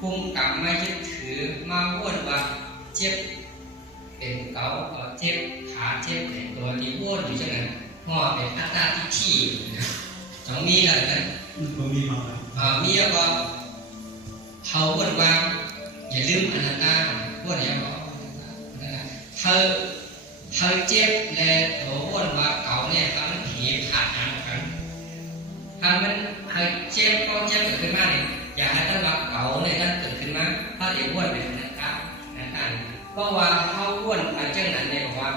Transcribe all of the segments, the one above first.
พุ่งกลับมายึดถือมาอ้วนว่าเจ็บเป็นเกาเจ็บขาเจ็บแต่ตัวที่อ้วนอยู่จังนั้นห่อเป็นอัตตาที่ขี้สองมีอะไรนะมีแล้วก็เขาอ้วนว่าอย่าลืมอนัตตาอ้วนอย่างบอกเธอเจ็บและตัวอ้วนว่าเก่าเนี่ยถ้ามันผีขาดหางกันถ้ามันเจ็บก็เจ็บเกิดขึ้นมาเนี่ยอย่าให้ตั้งว่าเก่าเนี่ยนั่นเกิดขึ้นมาถ้าเดี๋ยวอ้วนเป็นอนัตตาเพราะว่าเขาอ้วนมาเจ้านั้นเนี่ยบอกว่า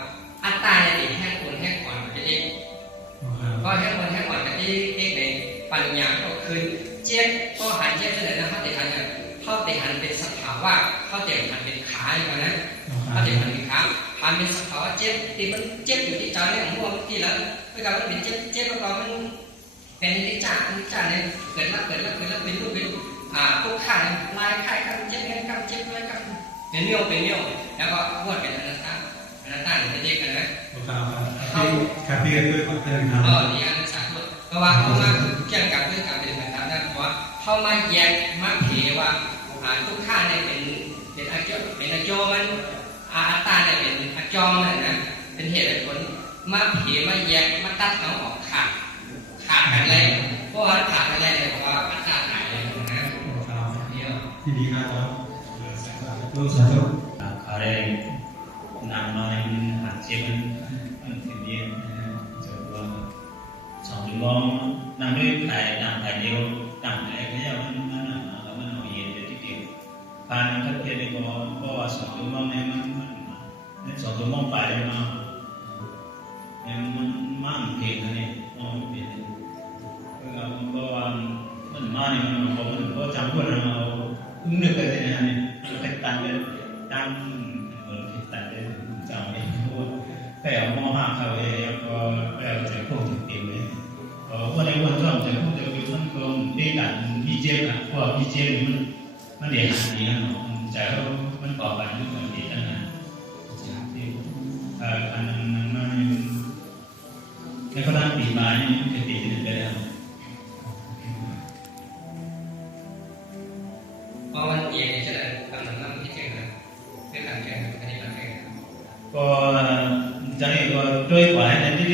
อัตตาเนี่ยเป็นแค่คนแค่ก่อนจะได้ก็แค่คนแค่ก่อนจะได้ในปัญญาก็คือเจ็บก็หันเจ็บเลยนะเขาแต่หันเนี่ยเขาแต่หันเป็นสภาวะเขาแต่หันเป็นขาอย่างนั้นเขาแต่หันเป็นขาหันเป็นสภาวะเจ็บที่มันเจ็บอยู่ที่ใจเนี่ยของพวกที่แล้วเวลามันเป็นเจ็บแล้วมันเป็นนิจจาเนี่ยเกิดแล้วเป็นรูปพวกข้าลายไข่กันเจ็บกันเจ็บเลยกันเป็นเมี่ยวแล้วก็อ้วนเป็นอนัตตาจะเรียกกันนะเขาครับพี่ก็คือเรื่องครับนี่อนัตตาเพราะว่าเขามาเกี่ยวกับเรื่องการเป็นแบบนั้นเพราะว่าเขามาแยกมาเผยว่าทุกข้าเนี่ยเป็นอโจมันอัตตาเนี่ยเป็นอจอมนะเป็นเหตุเป็นผลมาเผยมาแยกมาตัดเขาออกขาดกันเลยเพราะว่าขาดอะไรเลยเพราะว่าอัตตาหายเลยนะที่ดีนะครับรู้สึกอะไรนำมาในหาเจ็บมันถึงเย็นจะว่าสองชั่วโมงนำด้วยไข่เดียวต่างไหนก็จะมันหน่อยเย็นเดียวที่เดียวผ่านทัดเทียนในก็สองชั่วโมงเนี่ยมันสองชั่วโมงไปเลยมาเนี่ยมันมั่งเพียงนะเนี่ยมั่งเพียงก็มันมาเนี่ยมันก็จำพวกเรานึกไปเลยนะเนี่ยมันเป็นตันเลยตั้งแต่จำไม่พูดแต่เอามอหักเขาเองก็แล้วจะพูดถึงเองเลยวันนี้วันก่อนจะพูดถึงมันก็ได้ดันบีเจอ่ะเพราะบีเจมันเรียนอย่างนี้เนาะจะมันก่อการทุกคนที่ตั้งนานที่อันนั้นมันในขณะปีมานี่จะตีกันไปแล้วพอมันเย็นจะได้ทำหนังนั่งที่เก่งนะเรื่องการแข่งอันนี้การแข่งก็จะให้ก็ด้วยกว่านั้นที่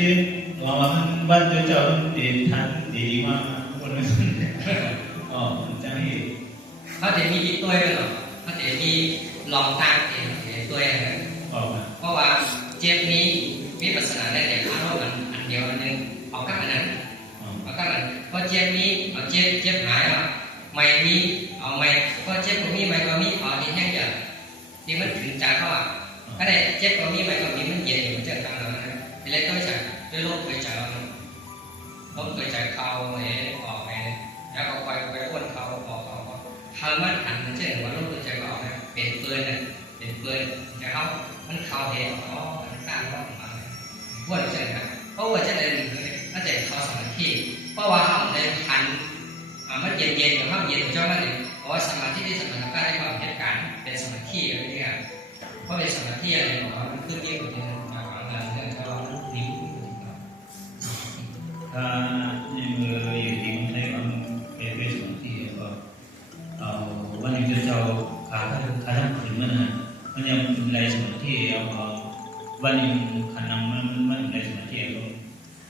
ว่ามันบ้านเจ้าดีทันดีมากคนนั้นอ๋อจะให้เขาจะมีตัวด้วยหรอเขาจะมีลองตามตัวนะเพราะว่าเจ็บนี้มีปัญหาได้แต่ข้าวอันเดียวอันนึงเอาข้างนั้นเพราะเจ็บนี้เอาเจ็บหายอ่ะไม่มีเอาไม่เพราะเจ็บก็มีไม่ก็มีเอาที่แห้งเยอะที่มันถึงใจเขาอ่ะก็ได้เจ็บก็มีไม่ก็มีมันเย็นอยู่เจอกันแล้วนะทีแรกต้องจากด้วยโรคเคยใจเราโรคเคยใจเขาออกไปแล้วก็ไปพ่นเขาออกทำมันหันมันเช่นว่าโรคเคยใจเขาออกนะเป็นเปื้อนจะเขามันเขาเองอ๋อมันกล้าว่ามาพ่นเช่นนะเพราะว่าจะได้น่าจะเขาสมาธิเพราะว่าเขาได้หันมันเย็นๆเขาเย็นเจ้ามันเพราะว่าสมาธิที่สมาธิได้ความเหตุการณ์เป็นสมาธิอะไรนี่ครับเพราะเป็นสมาธิอะไรบอกว่ามันขึ้นเยอะกว่าที่เรางานเนี่ยเราลิ้วในมืออยู่ที่มันได้ความเป็นสมาธิก็วันนี้จะเอาขาทั้งถึงมันยังในสมาธิเอาวันนี้ขันน้ำมันในสมาธิก็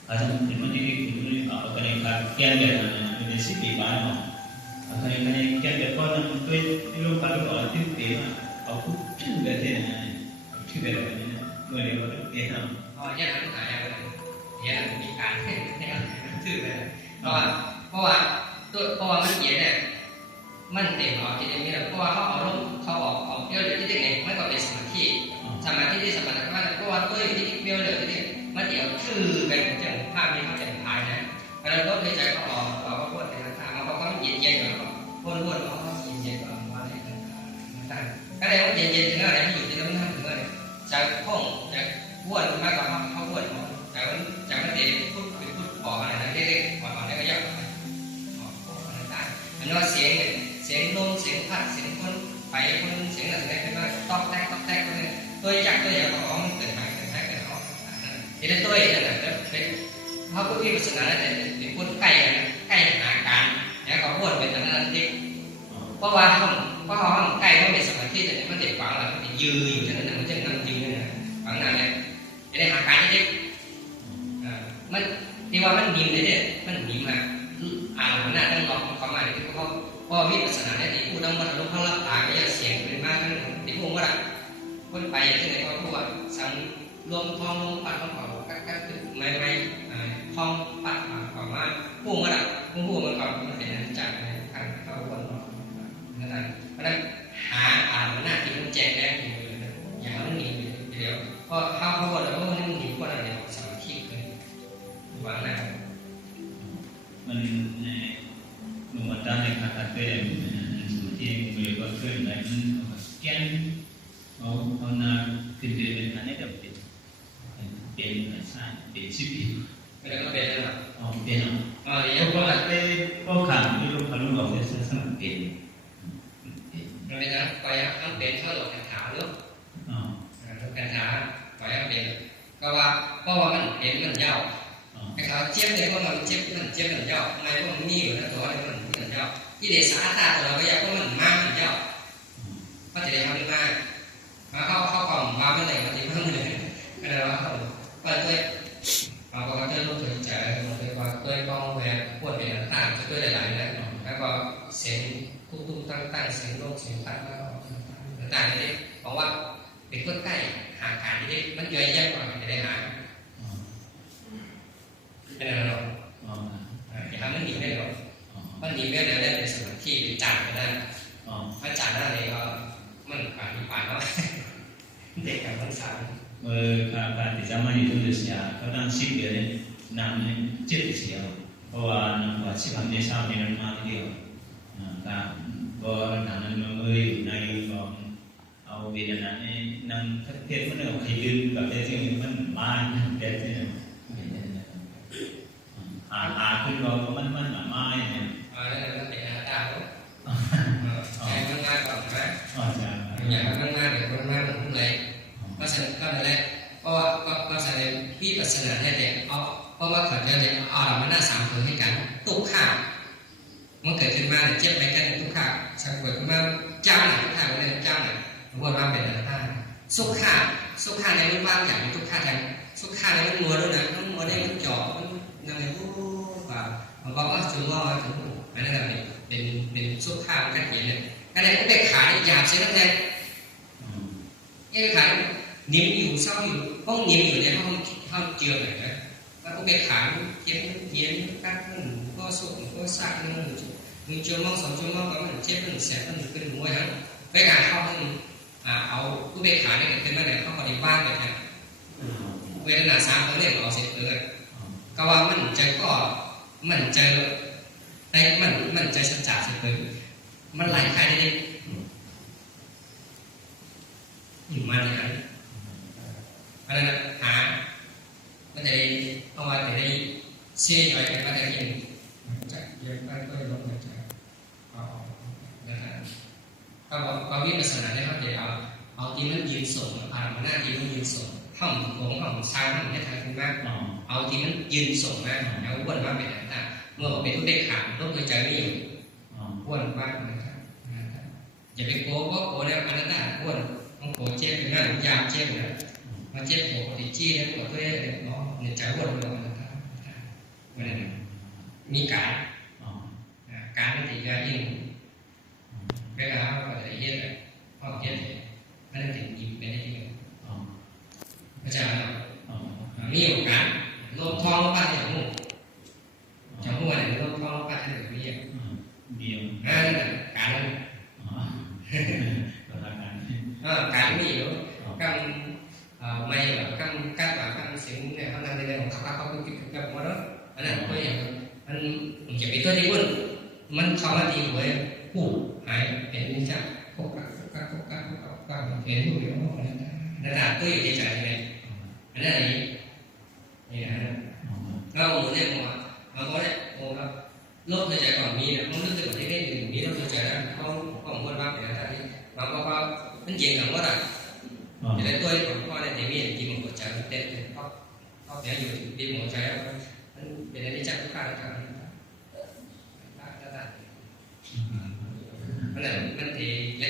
ขาทั้งถึงมันที่เอาไปในการแก้เดือดในสิบปีบ้านเนาะในแก้เดือดก็นั่งด้วยที่ลูกค้าก็ที่เตี๋ยเอาพูดชื่อเดือดเนี่ยชื่อเดือดเนี่ยเมื่อเดี๋ยวเตี๋ยทำอ๋อแยกกันหายไปเนี่ยมีการแยกชื่อเลยเพราะว่ามันเย็นเนี่ยมันเต็มออกที่นี่เพราะว่าเขาเอาลงเขาออกเบี้ยวเลยที่นี่ไม่ก็เป็นสมาธิที่สมาธิมันเพราะว่าตัวที่เบี้ยวเลยที่นี่มันเดี๋ยวชื่อเป็นจังภาพนี้เขาจะหายนะแล้วรถในใจเขาออกเราก็พูดในทางเขาก็เย็นๆแล้วก็พูดเขาเย็นๆก็ว่าอะไรต่างๆก็เลยว่าเย็นๆถึงอะไรอยู่ที่ตรงนั้นถึงอะไรจากห้องจากพูดมากกว่าเขาพูดจากมันเด็กพูดบอกอะไรนะเด็กๆบอกอะไรก็ยากต่างๆอันนี้ว่าเสียงลมเสียงพัดเสียงคนไปคนเสียงอะไรขึ้นมาตอกแตกคนนึงตัวจากตัวอย่างเขามันเกิดหายเขาทีนี้ตัวอย่างนั้นเขาก็มีปัญหาอะไรแต่เป็นคนใกล้หาการแล้วก็พูดเป็นอันนั้นที่เพราะว่าเขา เพราะห้องใกล้ห้องในสมาธิแต่มันเด็กฝังแล้วมันจะยืนอยู่ฉะนั้นมันจะนั่งยืนนะฝังนั่นแหละจะได้หาการได้มันที่ว่ามันนิ่มเลยเนี่ยมันนิ่มมาหัวหน้าต้องลองความหมายที่เขาพอวิปัสสนาได้ดีผู้ต้องวัดลงเขารับตาก็จะเสียงเป็นมากขึ้นที่พวกว่าคนไปที่ไหนก็พวกสั่งรวมทองลงปัดลงขอกักไม่ทองปัดขอมาพวกว่าพวกมันก็มันเป็นอันจัดการเข้าวันนั่นแหละเพราะนั้นหาหัวหน้าที่มันแจกแรงอยู่อย่างนั้นหนีเดี๋ยวพอเข้าวันแล้วมันหนีวันอะไรสมาธิเลยวางหน้ามันหนุ่มอัตตาในคาถาเป็นสมาธิมันเลยว่าเคลื่อนไหวมันแกนเอานาขึ้นเดินเป็นอันนี้จะเป็นสายเป็นชิปไม่ได้ก็เป็นแล้วเป็นเดี๋ยวก็ก็ขาดที่ลูกค้าลูกบอกจะสมัครเป็นมันเป็นนะไปทั้งเป็นเข้าหลอกกันถาเนาะกันถาไปทั้งเป็นก็ว่าเพราะว่ามันเห็นมันยาวไอ้เขาเจ็บเลยเพราะมันเจ็บมันยาวไม่เพราะมันมีอยู่นะตัวนี้มันยาวที่เดชสาตาตัวเราก็อยากเพราะมันมากมันยาวก็จะได้ทำได้มากมาเข้ากล่องมาไม่ไหนมาที่เพิ่มเลยก็เลยว่าเขาก็เลยเราก็จะรู้ถึงใจเราเลยว่าตัวกองแหวนปวดเป็นต่างๆตัวหลายๆนะแล้วก็เสียงตุ้มๆตั้งๆเสียงโลกเสียงตั้งแล้วต่างๆนี่เพราะว่าเป็นคนใกล้หาการที่มันย่อยแยกกว่าจะได้หาเป็นอะไรหรอกอย่าทำมันหนีไม่หรอกมันหนีไม่ได้ได้เป็นสมาธิเป็นจ่าไม่ได้ถ้าจ่าได้เลยก็มันผ่านแล้วเด็กกับมันสามการที่จะมาอยู่ตรงนี้เสียเขาตั้งชิปเดียวเนี่ยนำเนี่ยเจ็ดเสียเพราะว่านำว่าชิปทำในชาวเนี่ยมันมาเดียวการก็นำนั้นมาเมื่ออยู่ในกองเอาเวลานั้นเนี่ยนำเทศมันเอาให้ลืมกับเทศที่มันมาเด็ดที่เนี่ยขึ้นก็มันมาเนี่ยแล้วมันเป็นอาการใช่มันง่ายกว่าไหมอย่างมันง่ายเดี๋ยวมันง่ายมันเลยก็แสดงก็เลยเพราะว่าก็แสดงวิปัสสนาได้เลยเพราะว่าเขาจะเลยเอาเรามาหน้าสามคนให้กันตุกข่าวมันเกิดขึ้นมาเจ็บไปกันตุกข่าวสังเกตว่าเจ้าหน่ะตุกข่าวเลยเจ้าหน่ะวนมาเป็นอะไรสุขะในมันว่างอย่างตุกข่าวแทนสุขะในมันมัวด้วยนะมันมัวได้มันจ่อมันอะไรพวกมันบอกว่าถึงว่าถึงอันนั้นเป็นสุขะกันเขียนเลยอันนี้ก็เป็นขายหยาบเสียนั่นเองcái khả niệmอยู่เศร้าอยู่ห้องniệmอยู่ในห้องเจือแบบนั้นแล้วก็ไปขายเจ็บเย็นกัดมันก็สุกก็สะมันชั่วโมง2 ชั่วโมงก็มันเจ็บมันแสบมันขึ้นหัวทั้งไปงานเข้ามันเอาผู้ไปขายเนี่ยเป็นอะไรเข้ามาในบ้านแบบนั้นเวลา3 คนเนี่ยเอาเสร็จเลยก็ว่ามันใจก็มันใจได้มันใจสัจจะเสร็จเลยมันไหลขายได้อยู่มาในนั้นเพราะฉะนั้นหาก็จะเอาไว้ไปได้เชื่อไว้กันว่าจะกินจะเยอะไปก็ลดมาจากนะครับก็วิปัสสนาได้ครับเดี๋ยวเอาที่มันยืนส่งผ่านมาหน้าที่มันยืนส่งห้องของชายห้องให้ทางคุณมากเอาที่มันยืนส่งมากแล้วอ้วนมากเป็นต่างเมื่อเป็นทุกเด็กขาดต้องเคยใจไม่อยู่อ้วนมากนะครับอย่าไปโก้ก็โก้แล้วอันนั้นอ้วนมันโกเจ็บเป็นหน้าหรือยามเจ็บนะมาเจ็บโกติดจี้แล้วปวดด้วยเนาะเนี่ยใจวนเลยนะครับวันนั้นมีการไม่ติดยายิ่งเวลาเราจะเย็ดเลยพอเย็ดเลยมันจะติดยิ้มเป็นได้ที่พระเจ้ามีโอกาสลมท้องป้าจะมุ่งอะไรลมท้องป้าจะเรียกนั่นการการมีอยู่กันไม่แบบกันการแบบกันเสียงเนี่ยเขานั่งในของเขาคิดกับหมดแล้วอันนั้นตัวอย่างมันจะเป็นตัวที่มันเข้ามาดีกว่าผู้หายเป็นนิจักพกกัเห็นอยู่อย่างนั้นนั่นแหละตัวอยู่ในใจเลยอันนั้นนี่นะเราเนี่ยเราก็เนี่ยโอ้ครับโลกในใจก่อนมีเนี่ยมันรู้สึกว่าที่นี่มีโลกในใจแล้วเขาพูดว่าเป็นอะไรเราก็มันเกี่ยงกับว่าอย่างไรตัวของพ่อในมีจริงหัวใจมันเต้นเขาเสียอยู่ดีหัวใจมันเป็นอะไรที่จับทุกข์ได้ครับมันทีและ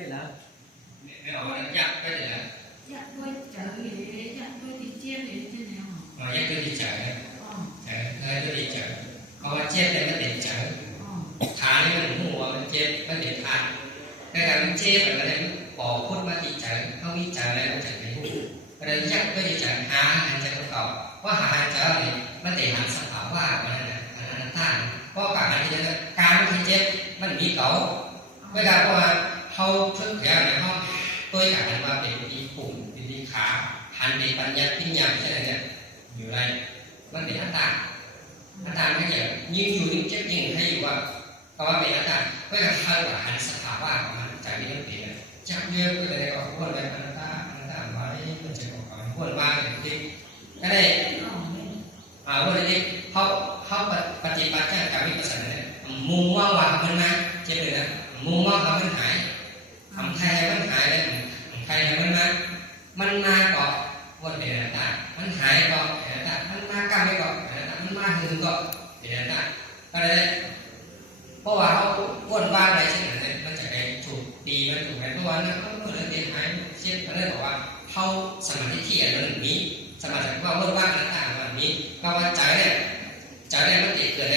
thì là ไม่ออกมันยักไปเลยนะ dạ tôi chở để dạ tôi thì chia để trên nào ยักก็ดีเจอ ờ เจอก็ดีเจอเพราะว่าเจ็บเลยมันเด็ดเจอ ờ ขานี่มันหัวมันเจ็บมันเด็ดขาดแต่การมันเจ็บอะไรมันปอกพุทธมาดีเจอเขามีเจออะไรมันจะไม่รู้ก็เลยยักก็ดีเจอหาหันใจประกอบว่าหาหันเจอเนี่ยมันเด็ดหันสภาวะมันนะมันนันท่านเพราะการที่จะการที่เจ็บมันมีเก่าเวลาเพราะว่าเขาฝึกแล้วเนี่ยเขาตัวอย่างมันมาเป็นดีปุ่มเป็นดีขาหันเป็นปัญญาพิญญาใช่ไหมเนี่ยอยู่ไรมันเป็นอัตตาไม่ใช่ยิ่งอยู่ยิ่งเจ็บยิ่งให้อยู่ว่าเพราะว่าเป็นอัตตาเวลาเขาหันสภาวะของมันใจไม่ต้องเปลี่ยนจับเยอะก็เลยว่าคนอะไรอัตตาไว้มันจะบอกว่าคนบ้าอย่างที่ก็ได้วันนี้เขาปฏิบัติการวิปัสสนาเนี่ยมุมว่างมันนะเจ็บเลยนะมุมว่างมันหายทำไทยมันหายเลยใครมันมาก่อนวันเป็นอัตตามันหายก่อนเป็นอัตตามันมากล้าไม่ก่อนเป็นอัตตามันมาถึงก่อนเป็นอัตตาก็เลยเพราะว่าเขาวนว่าอะไรเช่นนั้นมันจะไปถูกตีมันถูกอะไรเพราะว่านั่นเขาเลยเรียนหายเช่นเขาเลยบอกว่าเขาสมาธิที่มันนี้สมาธิว่าวนว่าอัตตาแบบนี้เพราะว่าใจเนี่ยมันติดเกิดอะไร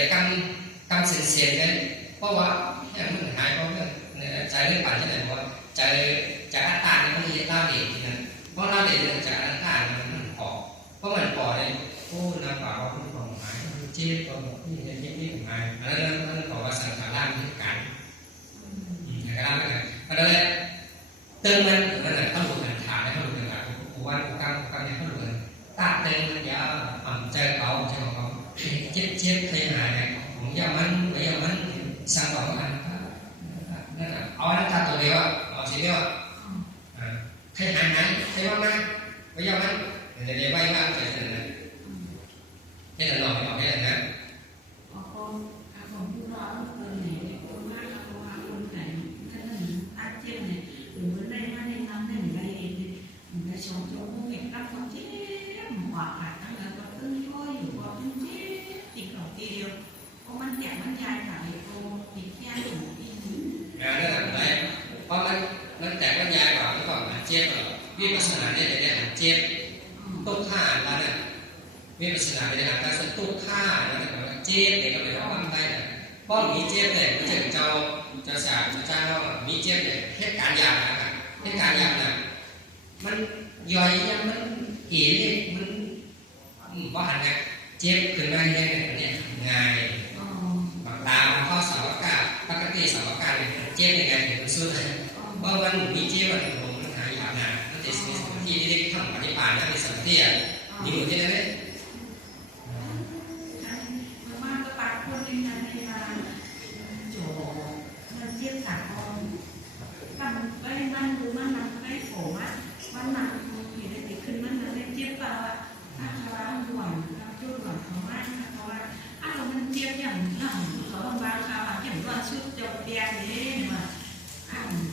กำเสียนกันเพราะว่าเนี่ยมันหายเพราะเรื่องใจเรื่องปั่นที่ไหนบอกว่าใจอัตตาเนี่ยมันเรียกเล่าเด็กที่นั่นเพราะเล่าเด็กเนี่ยจากอัตตามันพอเพราะมันพอเลยโอ้น้ำเปล่าคุณของหายเจ็บก็บอกนี่เนี่ยเจ็บนี่ของหายแล้วมันบอกว่าสังขารร่างที่การร่างกันแล้วเติมมันนั่นแหละเขาหลุดกันขาดเขาหลุดกันขาดกูว่ากูกำเนี่ยเขาหลุดกันตาเติมมันยาวใจเขาของเขาเจ็บเคยหายเนี่ยของยามันไม่ยามันสังขารมันนั่นแหละเอาอันนั้นตัวเดียวเอาสิ่งเดียวใครหายใครว่ามันไม่ยามันเดี๋ยวไปว่าใจนั่นแหละนี่เราหลอกได้นะ cònผู้đóคนไหนคนมากคนไหนท่านนั้นอาเจียนเนี่ยหรือวันใดมาในน้ำได้หรืออะไรเองในช่องโจ้เห็นรับความเจ็บหวาดขาดตั้งแต่ก็ตึ้งย่อยอยู่ก็ตึ้งเจ็บติดหลอกทีเดียวเพราะมันแตกมันยายหายโตติดแค่หนูอีก นั่นแหละไรเพราะมันแตกมันยายกว่าเมื่อก่อนเจ็บวิปัสสนาเนี่ยจะได้เจ็บตุ๊กข้าแล้วเนี่ยวิปัสสนาเนี่ยการสตุ๊กข้าแล้วเนี่ยเจ็บเนี่ยก็เลยว่ามันได้เนี่ยเพราะมีเจ็บเนี่ยมันจะเจ้าสาวเจ้ามีเจ็บเนี่ยเหตุการณ์ยากนะครับเหตุการณ์ยากน่ะมันย่อยยังมันเอ๋มันว่าหันไงเจ็บขึ้นมาเนี่ยง่ายบางตาข้อสาวกาปกติสาวกาเนี่ยเจ็บยังไงถึงมันสู้ได้เพราะมันมีเจ็บมันหายากนะมันติดสมาธิที่ได้ทำปฏิบัตินั่นเป็นสมาธิอ่ะมีหมดที่นั่นเลย mà các bạn quân đi là chỗ mình chia sẻ con bằng cáiมันดูมันมันcái khổ mắtมันthìได้ติดขึ้นมันเลยเจ็บป่ะถ้าเราห่วงเราช่วยห่วงเขามากเพราะว่ามันเจ็บอย่างนั้นเขาบางคราวอย่างว่าชุดจบเดียร์นี้มา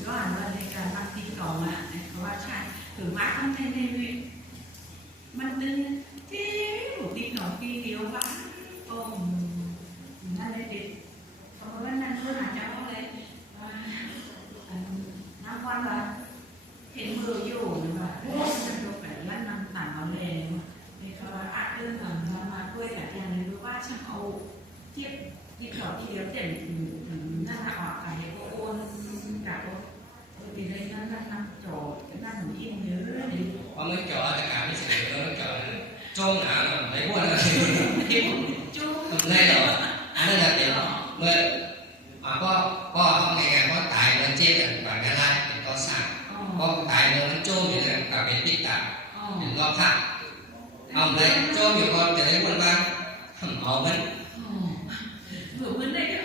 ก็เราในการบางทีก่อนอ่ะเขาว่าใช่ถึงว่าทำในมันดึงที่หูตีหนอนตีเดียวบ้างโอ้นั่นเลยดิเพราะว่านั่นคือหาเจ้าเลยน้ำวันละเห็นมืออยู่แบบมันดูแบบแล้วนำต่างเอาเลยในเขาว่าอัดเรื่องของเรามาด้วยแต่อย่างรู้ว่าช่างเอาเทียบที่เขาที่เดียวเด่นนั่นละออกไก่โอนกับthì đây nó nằm chỗ cái nằm yên nhớ đi có mấy chỗ tất cả mấy sự nó chỗ chôn nào lấy buồn rồi đây rồi anh đây là tiền mười có không ngày có tài nó chết rồi và cái lại có sạc có tài nó chôn thì là cả cái tích tạp để lo khác ông đây chôn nhiều con để lấy buồn ba không vẫn vừa bên đây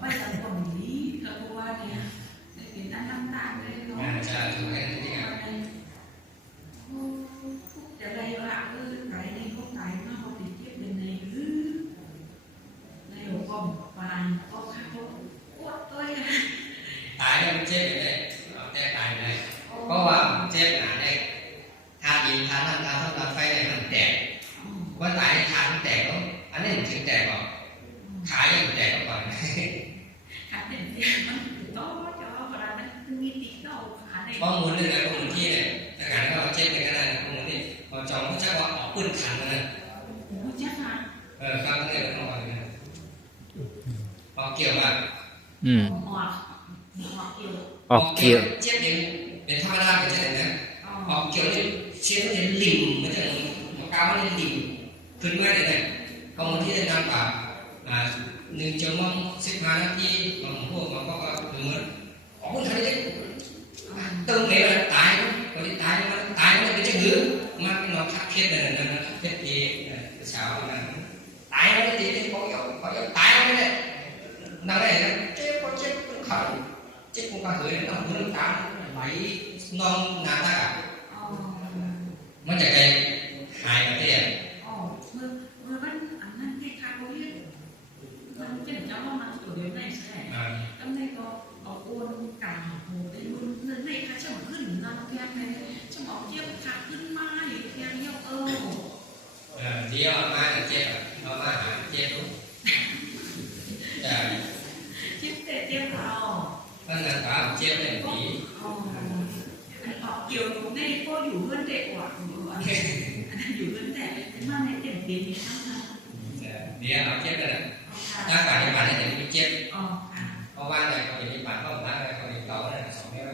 bây giờ còn lý cơ quan này thì đã năm tạ đây rồi giờ đây bạn cứ cái này có cái nó có thể tiếp bên này cứ đây ở vòng và có khác có tôi tại nó chết ở đây cái tài này có vào chết ở đây tha gì tha thân phay này mình đẹp có tại tha nó đẹp không anh ấy mình chữ đẹp không khải mình đẹp không còn khải đẹp đó cho và là nó nghi tí đâu khả này ข้อมูลนี่นะข้อมูลที่เนี่ยถ้าการที่เราเช็คในกันนะข้อมูลนี่เราจองผู้ชักว่าออกปืนขันนะ ủa chắc hả ครับนี่เราต้องออกเลยนะออกเกี่ยวกับ hoặc ออกเกี่ยว เจ็บเป็นธรรมดาเป็นเช่นนั้นออกเกี่ยวนี่เชื่อว่าเป็นลิ่มเหมือนอย่างหมอก้าวนี่ลิ่มขึ้นมาเลยเนี่ยข้อมูลที่ได้นำแบบ1:15 นาทีบางพวกมันก็ถึงออกปืนขันนี่ตึงเลยมันตายคนที่ตายมันเป็นเจ้าหือมันเป็นนอนคักเคสเลยนะเคสที่สาวนะตายมันตีที่เขาตายมันเลยนั่นแหละเจ็บก็เจ็บปืนขันเจ็บกูก็เหยต้องปืนขันไหลนอนนานได้มันจะไงหายไปเนี่ย người vẫn ảnh năng cái khai có biết mình chắc cháu mà tuổi đến này sẽ hôm nay có ôn cả một cái luôn lần này khai chẳngขึ้น năm theo này trong đó tiếp khaiขึ้น mai theo nhau เดี๋ยวมาเจ็บเอามาหาเจ็บรู้ tiếp tiếp vào ตั้งแต่ถามเจ็บเลยผี anh học kiểu lúc này cô đủ hơn đệ của anh đủ hơn đệ cái mà này tiền tiền thì sao nào เดี๋ยวเอาเจ็บเลยถ้าฝ่ายที่ผ่านเนี่ยจะเจ็บ à เพราะว่าอะไรเขาเป็นที่ผ่านเขาบอกว่าอะไรเขาเป็นเก่าเนี่ย2 เมตร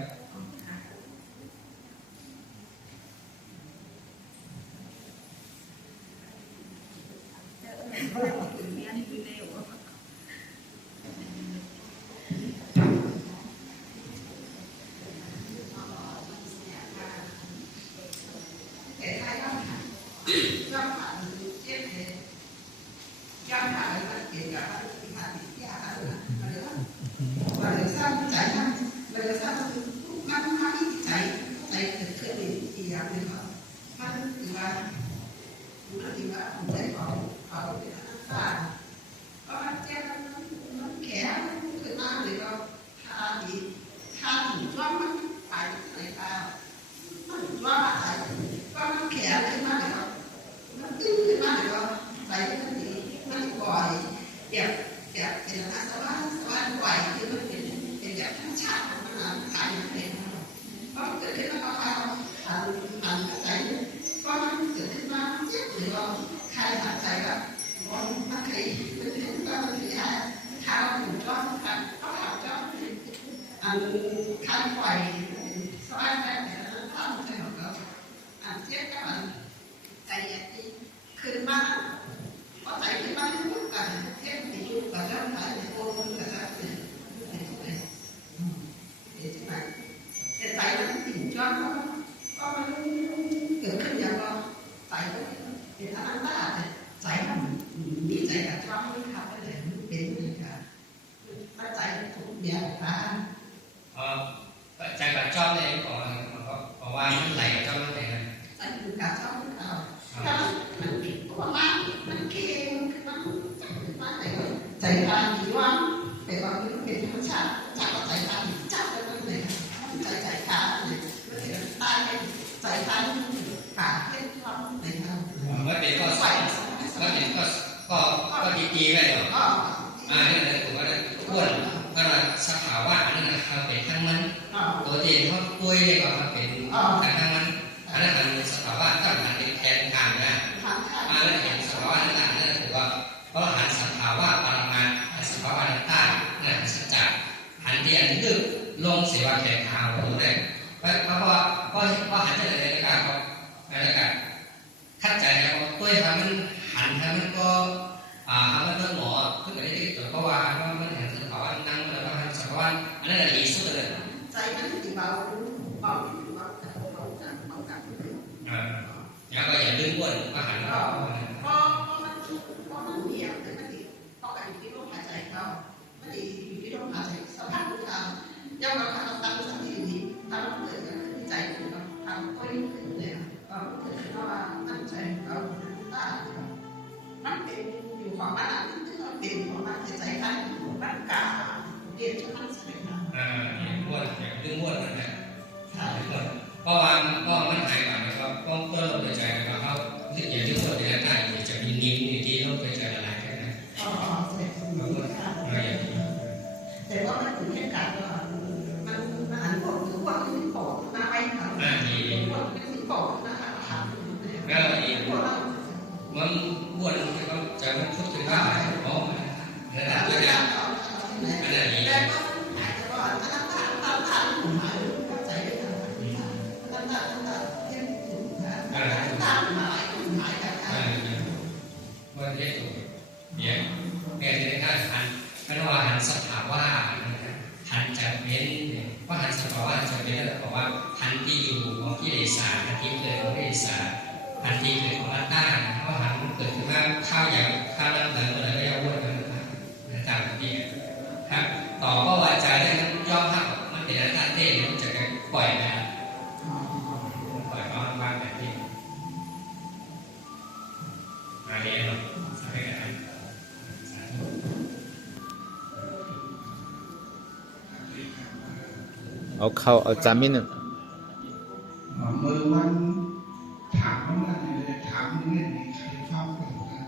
ใจกับชอบเลยบอกว่ามันไหลกับชอบมันไหนนะใจทางดีว่าเป็นว่าเป็นธรรมชาติจากใจทางจับไปเลยใจขาเลยตายใจทางขาเป็นความในทาง เมื่อเป็นก็ใส่เมื่อเป็นก็ดีๆไปหรอนี่เลยผมว่าอ้วนก็สภาวะนั่นนะครับเป็นทั้งมันตัวเองเขาป่วยเลยว่าเป็นทั้งมันอันนั้นเป็นสภาวะต้องหันเป็นแทนทางนะแล้วเห็นสภาวะนั้นนั่นถือว่าเพราะหันสภาวะพลังงานสภาวะใต้นั่นสัจจะหันที่อันนี้คือลงเสียว่าแข่งข่าวเลยเพราะว่าหันจะอะไรนะครับอะไรกันคัดใจแล้วป่วยทำมันหันทำมันก็มันก็หมอคืออะไรที่ตัวเพราะว่ามันเห็นสภาวะนั่งแล้วก็หันสภาวะอันนั้นดีสุดเลยใจมันที่เบาแล้วก็อย่าลืมอ้วนก็หันก็เพราะมันเหี่ยวแต่มันดีเพราะอยู่ที่ลมหายใจเขามันดีอยู่ที่ลมหายใจสภาพของเขาย่อมเราทำตั้งสติดีทำเกิดขึ้นใจของเราทำก็ยิ่งขึ้นเลยเกิดขึ้นว่าตั้งใจเราตั้งมันเป็นอยู่ของมันมันเป็นของมันใจท่านร่างกายเรียนชั่วมันแสดงอ้วนอย่าลืมอ้วนนั่นแหละเพราะว่ามันหายไปนะครับต้องลดใจนะครับเขาที่อย่าลืมอ้วนในร่างกายจะมีนิ่มอยู่ที่ลดใจละลายแค่นั้นแต่ว่ามันถึงแค่การว่า ได้หันก็ต้องว่าหันสภาวะหันจะเป็นว่าหันสภาวะจะเป็นแล้วบอกว่าหันที่อยู่ของกิเลสหันที่เกิดของกิเลสหันที่เกิดของอัตตาเพราะหันเกิดขึ้นมาข้าวใหญ่ข้าวน้ำเหลืองอะไรก็ยังวนกันต่างๆนี่ครับต่อก็ว่าใจได้มันย่อมหักมันเป็นอัตตาเต้มันจะปล่อยนะปล่อยความว่างแบบนี้มาเรียนหรอกสบายกัน เอาเข้าเอาจำนิดหนึ่ง มือมันถามมันนั่นเลยถามมันเนี่ยใครความหลอกนะ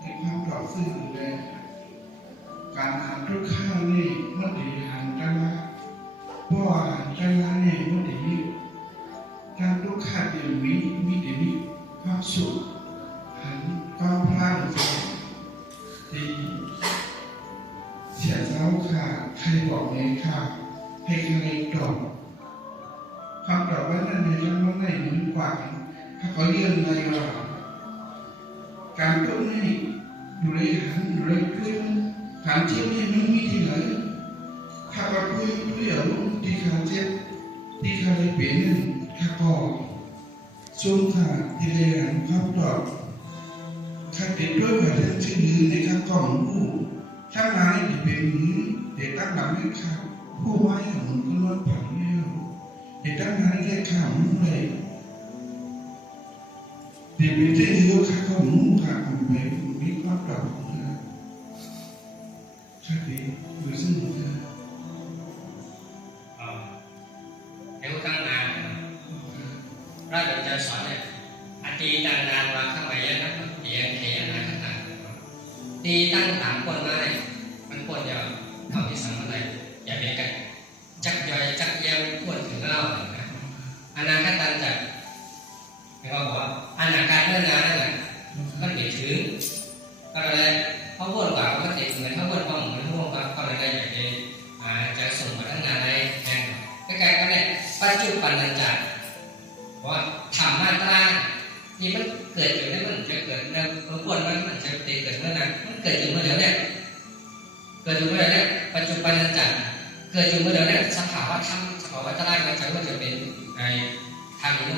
ในความหลอกซึ่งเลยการอ่านทุกข้าวนี่มันดีหันจังละเพราะว่าจังละเนี่ยมันดีการทุกข้าวเดียวมีเดียวมีความสุขหันความพลาดดีเสียเจ้าค่ะใครบอกเนี่ยค่ะให้ใครตอบคำตอบว่านั่นในเรื่องว่าไหนมันกว่าถ้าเขาเยื่อนในว่าการต้นให้ดูแลหันดูแลเพื่อนหันเที่ยวนี่มันมีที่ไหนถ้าว่าเพื่อนที่เขาเจ็บที่เขาได้เปลี่ยนนั่นข้าก็ส่งค่ะที่ได้หันคำตอบข้าติดด้วยกับเรื่องชื่อมือในข้ากล่องผู้ข้างในที่เป็นมือเด็กตั้งหลังให้ข้าผู้ไว้ของคนรถผ่านเนี่ยเด็กตั้งนานแค่ข่าวมุ่งเลยเด็กเป็นเจ้าเยอะข้าก็มุ่งค่ะผมไปมีความตอบนะข้าดีดูซึ่งนะ nếu tăng nàn ra được cho sỏi này anh đi tăng nàn và không phải nó hiện thì là các bạn đi tăng tám quân nàyมันควรจะเท่าที่สำคัญเลยอย่าเป็นกันจักย่อยจักแยกควรถึงเรานะอนาคตันจะไม่ว่าบอกว่าอนาคตเรื่องงานนั่นแหละมันเปลี่ยนถึงก็เลยเขาพูดว่าก็ติดเหมือนเขาพูดว่าเหมือนพวกเขาก็เลยอยากจะส่งมาทั้งงานอะไรแทนใกล้ๆก็เนี่ยปัจจุบันนั้นจะว่าทำมาตราที่มันเกิดอยู่นั้นมันจะเกิดในบางคนมันจะเกิดเมื่อนั้นมันเกิดอยู่เมื่อเดี๋ยวเนี่ยเกิดอยู่เมื่อเดี๋ยวเนี่ยปัจจุบันนั้นจะเกิดอยู่เมื่อเดี๋ยวเนี่ยสภาวะธรรมสภาวะตรามันจะเป็นไอ้ทำอย่างนี้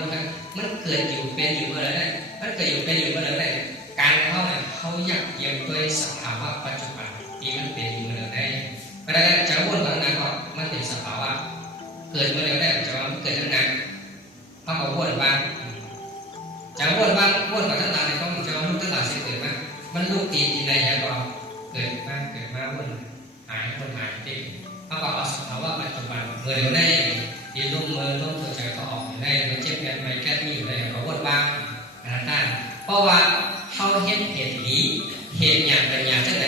มันเกิดอยู่เป็นอยู่เมื่อเดี๋ยวเนี่ยมันเกิดอยู่เป็นอยู่เมื่อเดี๋ยวเนี่ยการเขาอยากเกี่ยวด้วยสภาวะปัจจุบันที่มันเป็นอยู่เมื่อเดี๋ยวได้เพราะฉะนั้นจะวนแบบนั้นก็มันเป็นสภาวะเกิดเมื่อเดี๋ยวได้จะว่ามันเกิดทั้งนั้นเขาบอกวนบ้างจะวนบ้างวนกับทั้งหลายเขาจะว่าลูกทั้งหลายเสียเกิดมามันลูกตีในอย่างก็เกิดมาวนหายติเขาบอกเอาสภาวะปัจจุบันเมื่อเดี๋ยวได้ที่ลุ่มมือลุ่มตัวใจเขาออกอยู่ได้มันเจ็บกันไปแก้ที่อยู่ได้เขาวนบ้างนั่นเพราะว่าเขาเห็นเหตุนี้เหตุอย่างเป็นอย่างเช่นไร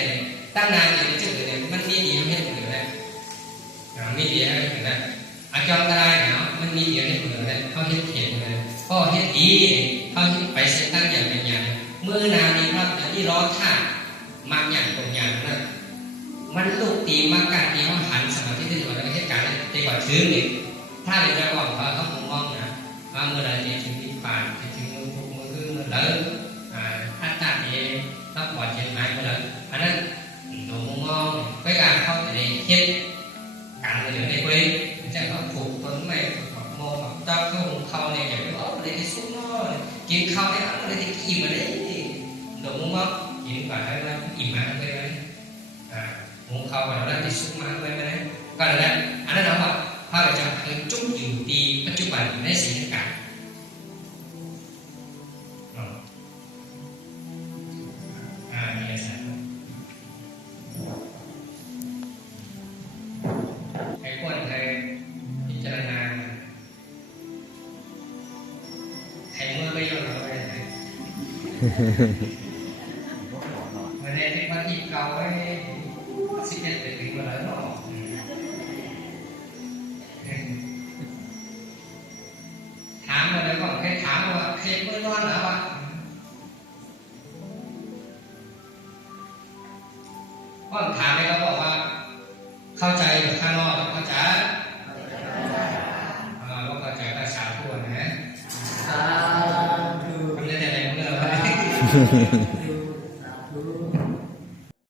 ตั้งนานอยู่จะเกิดเนี่ยมันมีดีให้เกิดได้มีดีให้เกิดได้อาจารย์ได้เนาะมันมีเดียวให้เกิดได้เขาเห็นเหตุเลยก็เห็นดีเขาเห็นไปเส้นตั้งอย่างเป็นอย่างเมื่อนานนี้ครับที่ร้อนท่ามาอย่างตรงอย่างนั้นมันลูกตีมาการตีเขาหันสมาธิที่ตัวแล้วเหตุการณ์ตีกว่าชื้นนี่ถ้าเราจะบอกว่าเขามองนะว่าเมื่อไรจะถึงที่ป่านจะถึงมือคือเมื่อไรอัตตาเองต้องปล่อยเจ็บหายเมื่อไรอันนั้นหนูมองvớiการเขาจะได้เห็นการเรื่องในบริจะเขาผูกต้นไม้ผูกโม่ผูกเจ้าเขาเนี่ยอย่างนี้ว่าอะไรที่สุดเนาะกินข้าวได้อะไรที่กินมาได้หนูมองกินแบบนั้นอิ่มมากเลยไหมหมูเขาแบบนั้นที่สุดมากเลยไหมก็เลยนะอันนั้นเราบอกพระอาจารย์คือจุดอยู่ดีปัจจุบันในสิ่งต่างนี่สิให้คนให้พิจารณาให้เมื่อไม่ยอมเราไปไหนวันนี้ที่พักที่เก่าไว้11ปีมาแล้วเนาะถามมาเลยก่อนแค่ถามว่าเคยเมื่อนอนแล้วอ่ะก็ถามไปเขาบอกว่าเข้าใจหรือข้างนอกเข้าใจว่าเข้าใจภาษาทั่วนะทำได้แต่ไหนเมื่อวะ